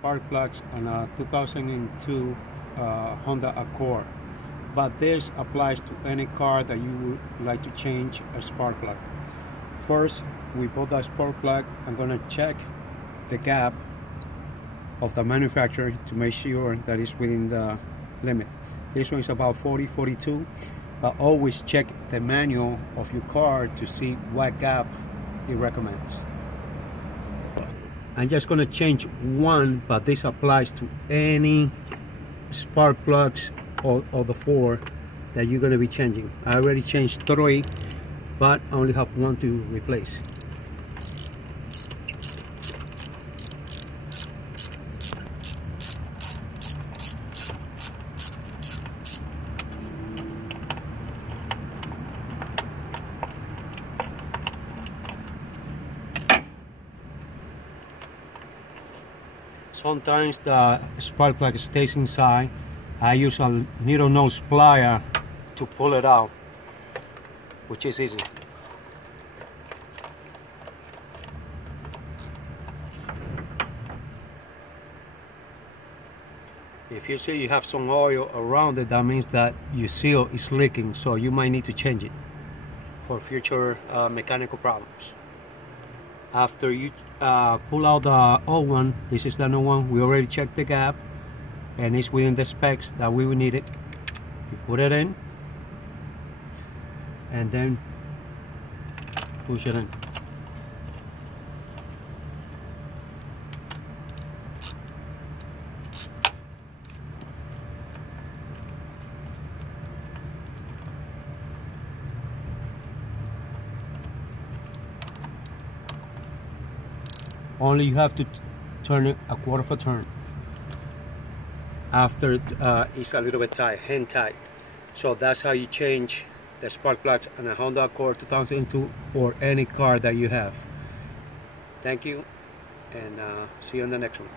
Spark plugs on a 2002 Honda Accord, but this applies to any car that you would like to change a spark plug. First, we put the spark plug. I'm going to check the gap of the manufacturer to make sure that it's within the limit. This one is about 40-42, but always check the manual of your car to see what gap it recommends. I'm just going to change one, but this applies to any spark plugs or the four that you're going to be changing. I already changed 3, but I only have 1 to replace. Sometimes the spark plug stays inside. I use a needle nose plier to pull it out, which is easy. If you see you have some oil around it, that means that your seal is leaking, so you might need to change it for future mechanical problems. After you pull out the old one, this is the new one. We already checked the gap and it's within the specs that we would need it. You put it in and then push it in. Only you have to turn it a quarter of a turn after it's a little bit tight, hand tight. So that's how you change the spark plugs on a Honda Accord 2002 or any car that you have. Thank you, and see you on the next one.